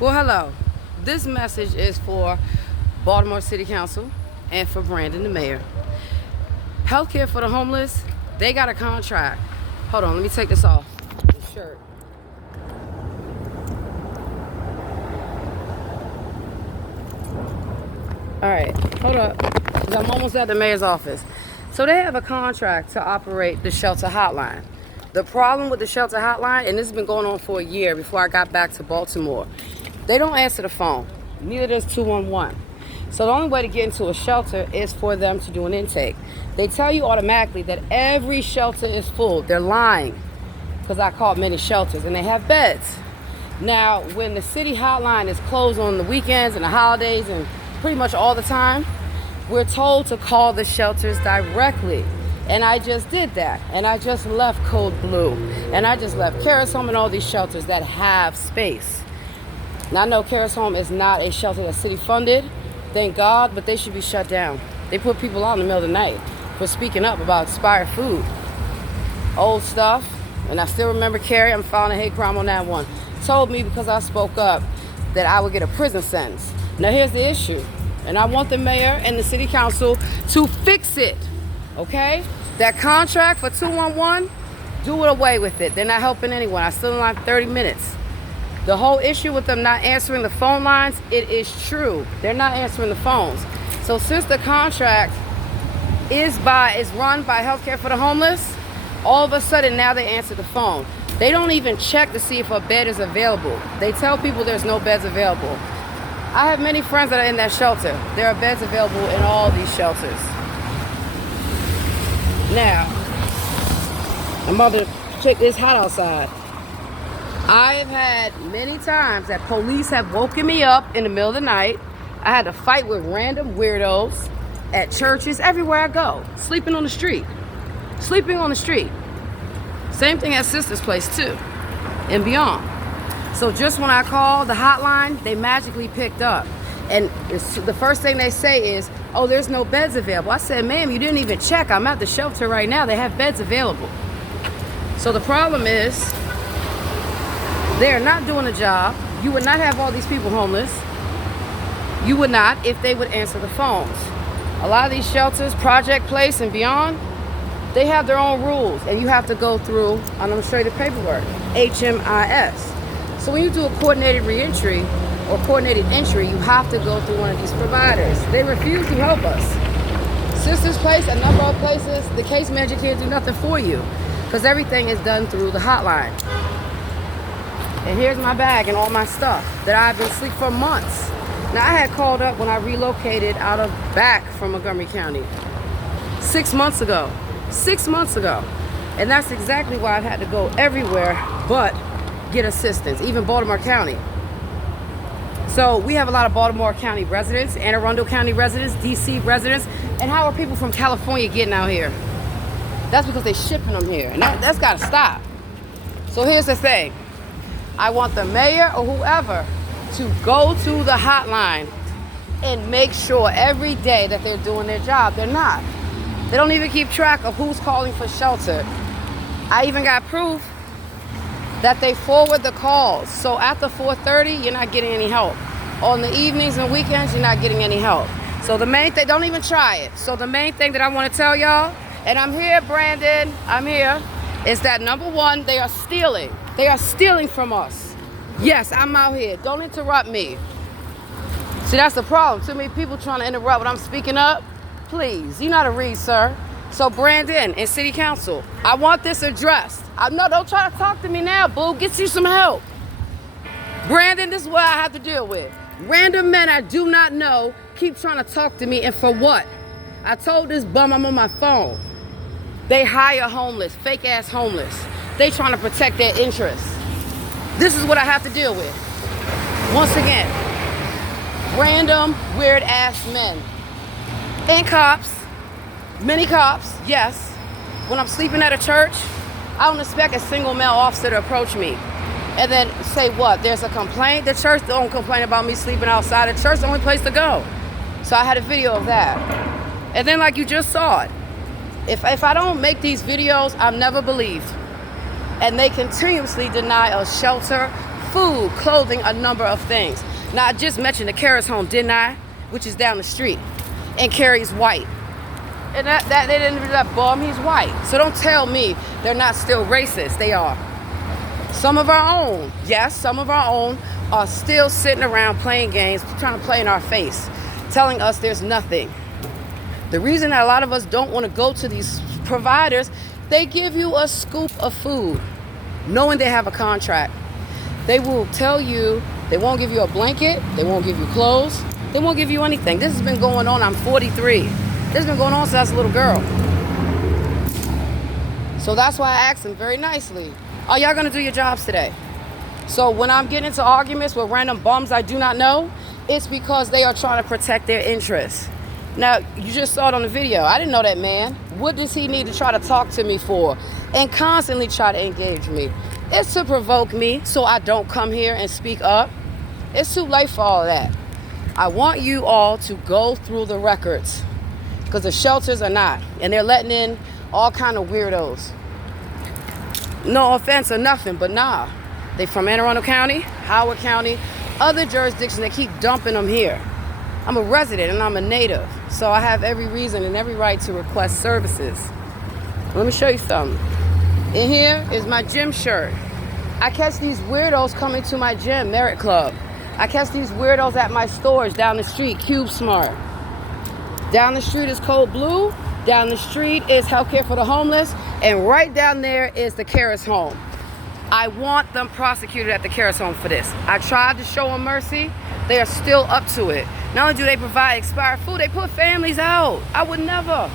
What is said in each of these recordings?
Well, hello. This message is for Baltimore City Council and for Brandon, the mayor. Healthcare for the homeless, they got a contract. Hold on, let me take this off. The shirt. All right, hold up, 'cause I'm almost at the mayor's office. So they have a contract to operate the shelter hotline. The problem with the shelter hotline, and this has been going on for a year before I got back to Baltimore, they don't answer the phone. Neither does 211. So the only way to get into a shelter is for them to do an intake. They tell you automatically that every shelter is full. They're lying, because I called many shelters and they have beds. Now, when the city hotline is closed on the weekends and the holidays and pretty much all the time, we're told to call the shelters directly. And I just did that. And I just left Code Blue. And I just left Caris Home and all these shelters that have space. Now, I know Caris Home is not a shelter that's city funded, thank God, but they should be shut down. They put people out in the middle of the night for speaking up about expired food. Old stuff. And I still remember Carrie, I'm filing a hate crime on that one, told me because I spoke up that I would get a prison sentence. Now here's the issue, and I want the mayor and the city council to fix it, okay? That contract for 211, do it away with it. They're not helping anyone. I still in line 30 minutes. The whole issue with them not answering the phone lines, it is true. They're not answering the phones. So since the contract is run by Healthcare for the Homeless, all of a sudden now they answer the phone. They don't even check to see if a bed is available. They tell people there's no beds available. I have many friends that are in that shelter. There are beds available in all these shelters. Now, my mother, check, it's hot outside. I have had many times that police have woken me up in the middle of the night. I had to fight with random weirdos at churches, everywhere I go, sleeping on the street. Sleeping on the street. Same thing at Sister's Place too, and beyond. So just when I called the hotline, they magically picked up. And the first thing they say is, oh, there's no beds available. I said, ma'am, you didn't even check. I'm at the shelter right now. They have beds available. So the problem is, they're not doing a job. You would not have all these people homeless. You would not if they would answer the phones. A lot of these shelters, Project Place and beyond, they have their own rules, and you have to go through, and I'm going to show you the paperwork, HMIS. So when you do a coordinated reentry or coordinated entry, you have to go through one of these providers. They refuse to help us. Sister's Place, a number of places, the case manager can't do nothing for you because everything is done through the hotline. And here's my bag and all my stuff that I've been asleep for months. Now, I had called up when I relocated out of back from Montgomery County 6 months ago. 6 months ago. And that's exactly why I've had to go everywhere but get assistance, even Baltimore County. So we have a lot of Baltimore County residents, Anne Arundel County residents, DC residents, and how are people from California getting out here? That's because they're shipping them here, and that's got to stop. So here's the thing. I want the mayor or whoever to go to the hotline and make sure every day that they're doing their job. They're not. They don't even keep track of who's calling for shelter. I even got proof that they forward the calls. So after 4:30, you're not getting any help. On the evenings and weekends, you're not getting any help. So the main thing, don't even try it. So the main thing that I want to tell y'all, and I'm here, Brandon, I'm here, is that number one, they are stealing. They are stealing from us. Yes, I'm out here. Don't interrupt me. See, that's the problem. Too many people trying to interrupt when I'm speaking up. Please, you know how to read, sir. So Brandon and City Council, I want this addressed. No, don't try to talk to me now, boo. Get you some help. Brandon, this is what I have to deal with. Random men I do not know keep trying to talk to me, and for what? I told this bum I'm on my phone. They hire homeless, fake ass homeless. They trying to protect their interests. This is what I have to deal with. Once again, random weird ass men. And cops, many cops, yes. When I'm sleeping at a church, I don't expect a single male officer to approach me and then say what? There's a complaint? The church don't complain about me sleeping outside. The church is the only place to go. So I had a video of that. And then like you just saw it, if I don't make these videos, I'm never believed. And they continuously deny us shelter, food, clothing, a number of things. Now, I just mentioned the Caris home, didn't I? Which is down the street. And Carrie's white. And that they didn't do that bum, he's white. So don't tell me they're not still racist. They are. Some of our own, yes, some of our own are still sitting around playing games, trying to play in our face, telling us there's nothing. The reason that a lot of us don't want to go to these providers, they give you a scoop of food, knowing they have a contract. They will tell you, they won't give you a blanket, they won't give you clothes, they won't give you anything. This has been going on, I'm 43. This has been going on since I was a little girl. So that's why I asked them very nicely, are y'all gonna do your jobs today? So when I'm getting into arguments with random bums I do not know, it's because they are trying to protect their interests. Now, you just saw it on the video. I didn't know that man. What does he need to try to talk to me for? And constantly try to engage me? It's to provoke me so I don't come here and speak up. It's too late for all of that. I want you all to go through the records because the shelters are not. And they're letting in all kind of weirdos. No offense or nothing, but nah. They from Anne Arundel County, Howard County, other jurisdictions. They keep dumping them here. I'm a resident and I'm a native, so I have every reason and every right to request services. Let me show you something. In here is my gym shirt. I catch these weirdos coming to my gym, Merit Club. I catch these weirdos at my stores down the street, Cube Smart. Down the street is Cold Blue. Down the street is Healthcare for the Homeless. And right down there is the Caris home. I want them prosecuted at the Caris home for this. I tried to show them mercy. They are still up to it. Not only do they provide expired food, they put families out. I would never.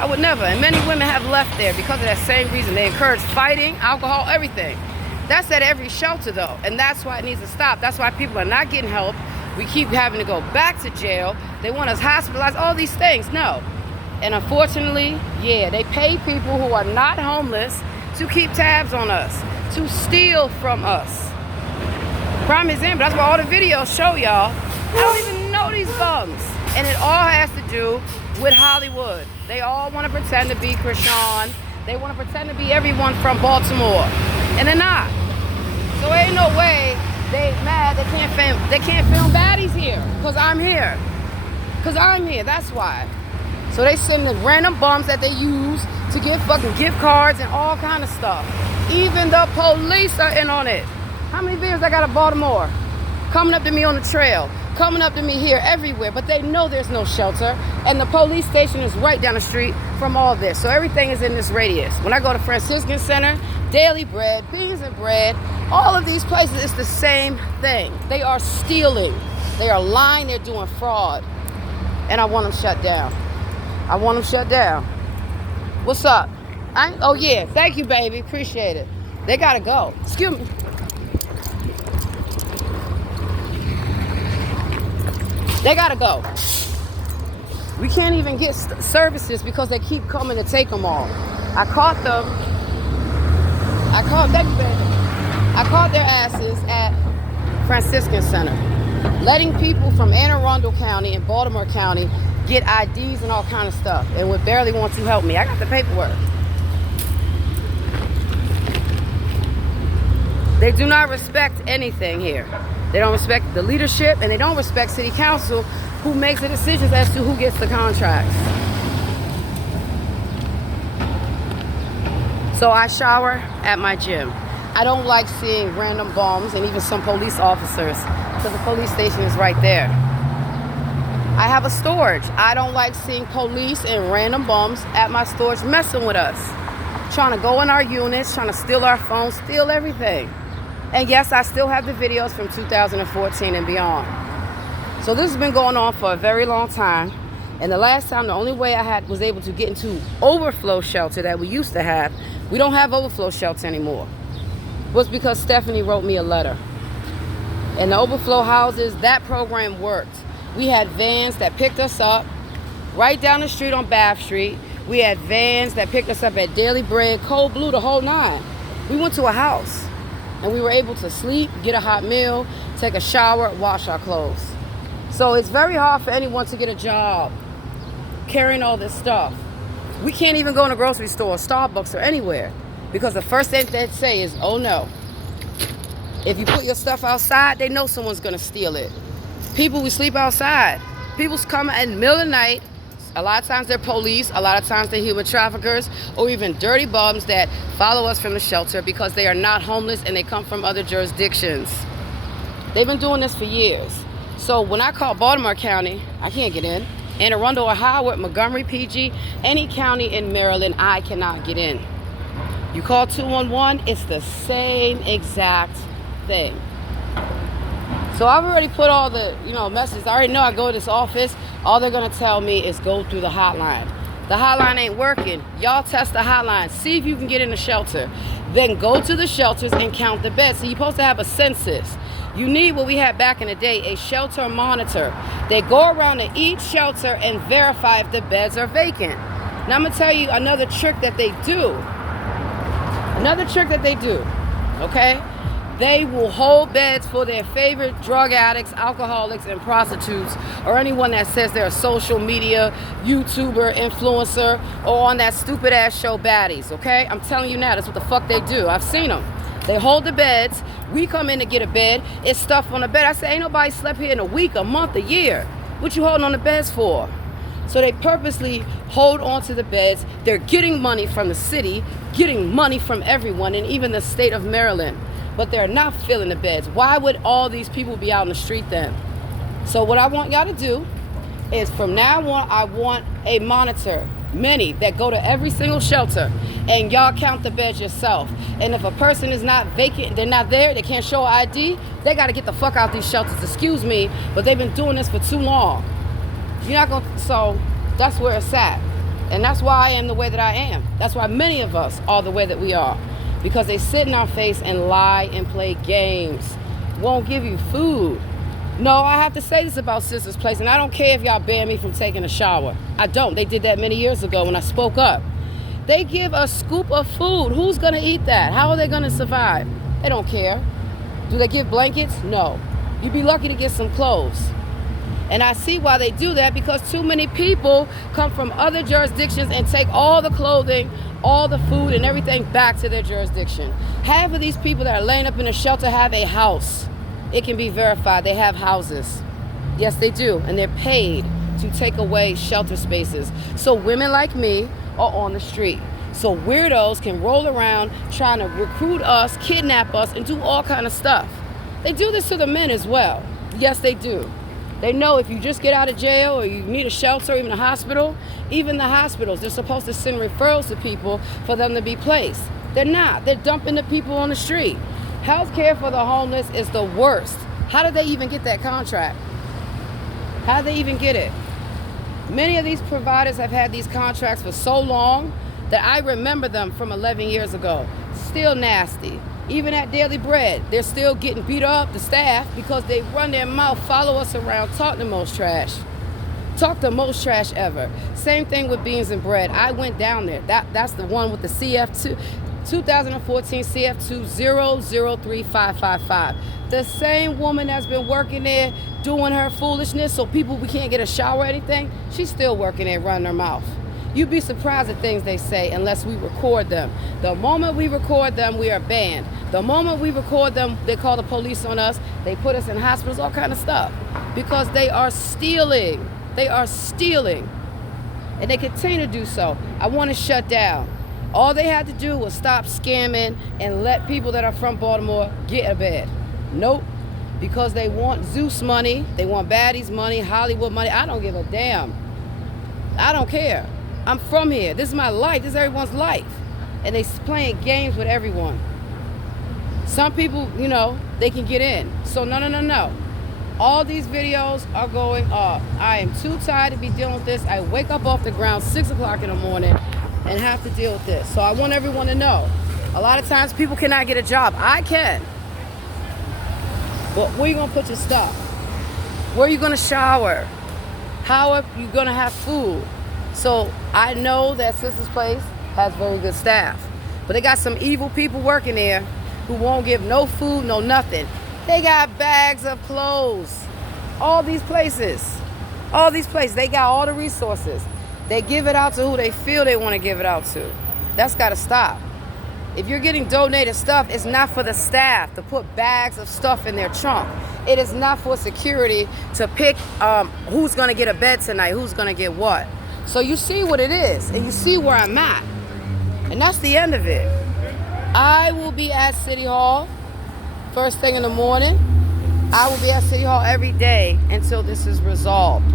And many women have left there because of that same reason. They encourage fighting, alcohol, everything. That's at every shelter though, and that's why it needs to stop. That's why people are not getting help. We keep having to go back to jail. They want us hospitalized, all these things. No. And unfortunately, yeah, they pay people who are not homeless to keep tabs on us, to steal from us. Prime example, that's why all the videos show y'all. I don't even know these bums. And it all has to do with Hollywood. They all want to pretend to be Krishan. They want to pretend to be everyone from Baltimore. And they're not. So ain't no way they mad they can't film baddies here. Because I'm here. That's why. So they send the random bums that they use to get fucking gift cards and all kind of stuff. Even the police are in on it. How many videos I got of Baltimore? Coming up to me on the trail, coming up to me here, everywhere, but they know there's no shelter, and the police station is right down the street from all this. So everything is in this radius. When I go to Franciscan Center, Daily Bread, Beans and Bread, all of these places, it's the same thing. They are stealing. They are lying. They're doing fraud. And I want them shut down. What's up? Oh, yeah. Thank you, baby. Appreciate it. They got to go. Excuse me. They got to go. We can't even get services because they keep coming to take them all. I caught their asses at Franciscan Center, letting people from Anne Arundel County and Baltimore County get IDs and all kind of stuff, and would barely want to help me. I got the paperwork. They do not respect anything here. They don't respect the leadership, and they don't respect city council, who makes the decisions as to who gets the contracts. So I shower at my gym. I don't like seeing random bums and even some police officers, because the police station is right there. I have a storage. I don't like seeing police and random bums at my storage messing with us, trying to go in our units, trying to steal our phones, steal everything. And yes, I still have the videos from 2014 and beyond. So this has been going on for a very long time. And the last time, the only way I was able to get into overflow shelter that we used to have, we don't have overflow shelter anymore, was because Stephanie wrote me a letter. And the overflow houses, that program worked. We had vans that picked us up right down the street on Bath Street. We had vans that picked us up at Daily Bread, Cold Blue, the whole nine. We went to a house and we were able to sleep, get a hot meal, take a shower, wash our clothes. So it's very hard for anyone to get a job carrying all this stuff. We can't even go in a grocery store, Starbucks, or anywhere, because the first thing they say is, oh no. If you put your stuff outside, they know someone's gonna steal it. People, we sleep outside. People's come in the middle of the night. A lot of times they're police, a lot of times they're human traffickers, or even dirty bums that follow us from the shelter because they are not homeless and they come from other jurisdictions. They've been doing this for years. So when I call Baltimore County, I can't get in. Anne Arundel or Howard, Montgomery, PG, any county in Maryland, I cannot get in. You call 211, it's the same exact thing. So I've already put all the, messages. I already know I go to this office. All they're going to tell me is go through the hotline. The hotline ain't working. Y'all test the hotline. See if you can get in the shelter. Then go to the shelters and count the beds. So you're supposed to have a census. You need what we had back in the day, a shelter monitor. They go around to each shelter and verify if the beds are vacant. Now I'm going to tell you another trick that they do. Okay? They will hold beds for their favorite drug addicts, alcoholics, and prostitutes, or anyone that says they're a social media YouTuber, influencer, or on that stupid ass show Baddies, okay? I'm telling you now, that's what the fuck they do. I've seen them. They hold the beds. We come in to get a bed. It's stuff on the bed. I say, ain't nobody slept here in a week, a month, a year. What you holding on the beds for? So they purposely hold on to the beds. They're getting money from the city, getting money from everyone, and even the state of Maryland. But they're not filling the beds. Why would all these people be out in the street then? So what I want y'all to do is from now on, I want a monitor, many that go to every single shelter, and y'all count the beds yourself. And if a person is not vacant, they're not there, they can't show ID, they got to get the fuck out these shelters. Excuse me, but they've been doing this for too long. You're not going to, so that's where it's at. And that's why I am the way that I am. That's why many of us are the way that we are. Because they sit in our face and lie and play games. Won't give you food. No, I have to say this about Sister's Place, and I don't care if y'all ban me from taking a shower. I don't. They did that many years ago when I spoke up. They give a scoop of food. Who's going to eat that? How are they going to survive? They don't care. Do they give blankets? No. You'd be lucky to get some clothes. And I see why they do that, because too many people come from other jurisdictions and take all the clothing, all the food and everything back to their jurisdiction. Half of these people that are laying up in a shelter have a house. It can be verified. They have houses. Yes, they do. And they're paid to take away shelter spaces. So women like me are on the street. So weirdos can roll around trying to recruit us, kidnap us, and do all kind of stuff. They do this to the men as well. Yes, they do. They know if you just get out of jail or you need a shelter or even a hospital, even the hospitals, they're supposed to send referrals to people for them to be placed. They're not. They're dumping the people on the street. Healthcare for the homeless is the worst. How did they even get that contract? How did they even get it? Many of these providers have had these contracts for so long that I remember them from 11 years ago. Still nasty. Even at Daily Bread, they're still getting beat up, the staff, because they run their mouth, follow us around, talk the most trash. Talk the most trash ever. Same thing with Beans and Bread. I went down there. That's the one with the CF2, 2014 CF2 003555. The same woman that's been working there doing her foolishness so we can't get a shower or anything, she's still working there running her mouth. You'd be surprised at things they say unless we record them. The moment we record them, we are banned. The moment we record them, they call the police on us. They put us in hospitals, all kind of stuff. Because they are stealing. They are stealing. And they continue to do so. I want to shut down. All they had to do was stop scamming and let people that are from Baltimore get a bed. Nope. Because they want Zeus money. They want Baddies money, Hollywood money. I don't give a damn. I don't care. I'm from here. This is my life. This is everyone's life. And they playing games with everyone. Some people, they can get in. So no. All these videos are going up. I am too tired to be dealing with this. I wake up off the ground 6 o'clock in the morning and have to deal with this. So I want everyone to know. A lot of times people cannot get a job. I can. But where are you going to put your stuff? Where are you going to shower? How are you going to have food? So I know that Sister's Place has very good staff. But they got some evil people working there who won't give no food, no nothing. They got bags of clothes. All these places, they got all the resources. They give it out to who they feel they want to give it out to. That's got to stop. If you're getting donated stuff, it's not for the staff to put bags of stuff in their trunk. It is not for security to pick who's going to get a bed tonight, who's going to get what. So you see what it is, and you see where I'm at. And that's the end of it. I will be at City Hall first thing in the morning. I will be at City Hall every day until this is resolved.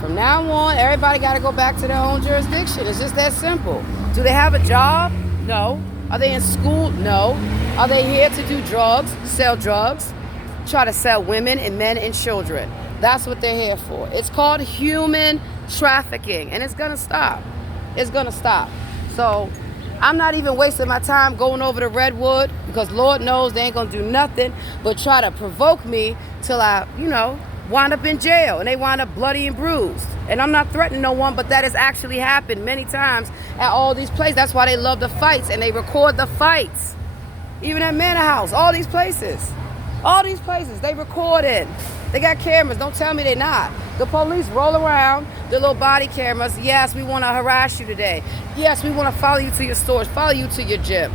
From now on, everybody got to go back to their own jurisdiction. It's just that simple. Do they have a job? No. Are they in school? No. Are they here to do drugs, sell drugs, try to sell women and men and children? That's what they're here for. It's called human trafficking, and it's going to stop. It's going to stop. So I'm not even wasting my time going over to Redwood, because Lord knows they ain't going to do nothing but try to provoke me till I, wind up in jail, and they wind up bloody and bruised. And I'm not threatening no one, but that has actually happened many times at all these places. That's why they love the fights, and they record the fights. Even at Manor House, all these places, they record it. They got cameras. Don't tell me they're not. The police roll around, the little body cameras. Yes, we want to harass you today. Yes, we want to follow you to your stores, follow you to your gym.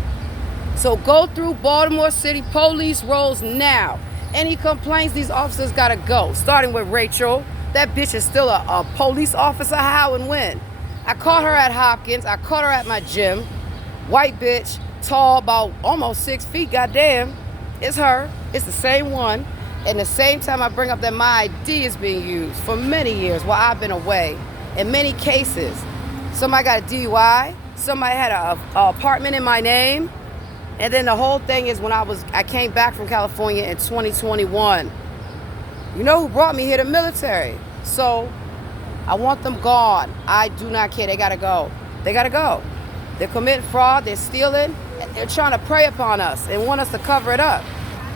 So go through Baltimore City police rolls now. Any complaints, these officers got to go. Starting with Rachel. That bitch is still a police officer. How and when? I caught her at Hopkins. I caught her at my gym. White bitch, tall, about almost 6 feet. Goddamn. It's her. It's the same one. And the same time I bring up that my ID is being used for many years while I've been away. In many cases, somebody got a DUI. Somebody had an apartment in my name. And then the whole thing is when I came back from California in 2021. You know who brought me here? The military. So I want them gone. I do not care. They gotta go. They gotta go. They're committing fraud. They're stealing. And they're trying to prey upon us and want us to cover it up.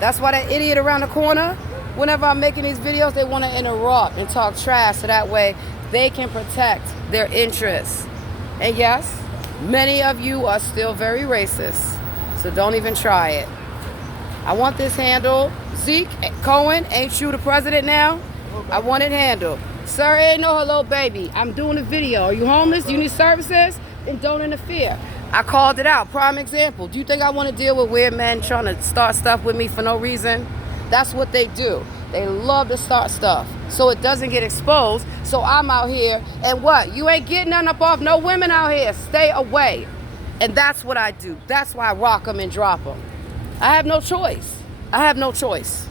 That's why that idiot around the corner, whenever I'm making these videos, they want to interrupt and talk trash so that way they can protect their interests. And yes, many of you are still very racist. So don't even try it. I want this handled. Zeke Cohen, ain't you the president now? I want it handled. Sir, ain't no hello, baby. I'm doing a video. Are you homeless? Do you need services? Then don't interfere. I called it out. Prime example. Do you think I want to deal with weird men trying to start stuff with me for no reason? That's what they do. They love to start stuff so it doesn't get exposed. So I'm out here, and what? You ain't getting none up off no women out here. Stay away. And that's what I do. That's why I rock them and drop them. I have no choice. I have no choice.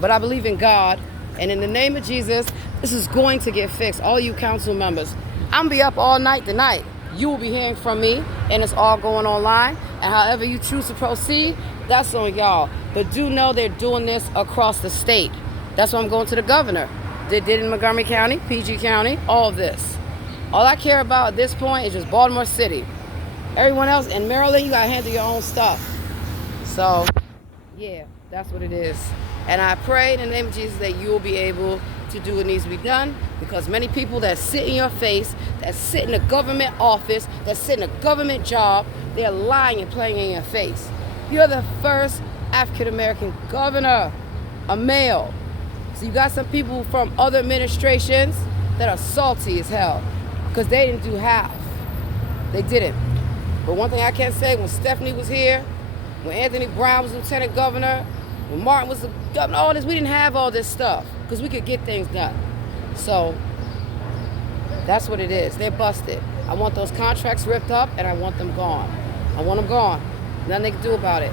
But I believe in God. And in the name of Jesus, this is going to get fixed. All you council members, I'm going to be up all night tonight. You will be hearing from me, and it's all going online. And however you choose to proceed, that's on y'all. But do know they're doing this across the state. That's why I'm going to the governor. They did in Montgomery County, PG County, all of this. All I care about at this point is just Baltimore City. Everyone else in Maryland, you got to handle your own stuff. So, yeah, that's what it is. And I pray in the name of Jesus that you will be able to do what needs to be done, because many people that sit in your face, that sit in a government office, that sit in a government job, they're lying and playing in your face. You're the first African-American governor, a male. So you got some people from other administrations that are salty as hell because they didn't do half. They didn't. But one thing I can say, when Stephanie was here, when Anthony Brown was lieutenant governor, when Martin was the governor, all this, we didn't have all this stuff because we could get things done. So that's what it is. They're busted. I want those contracts ripped up, and I want them gone. I want them gone. Nothing they can do about it.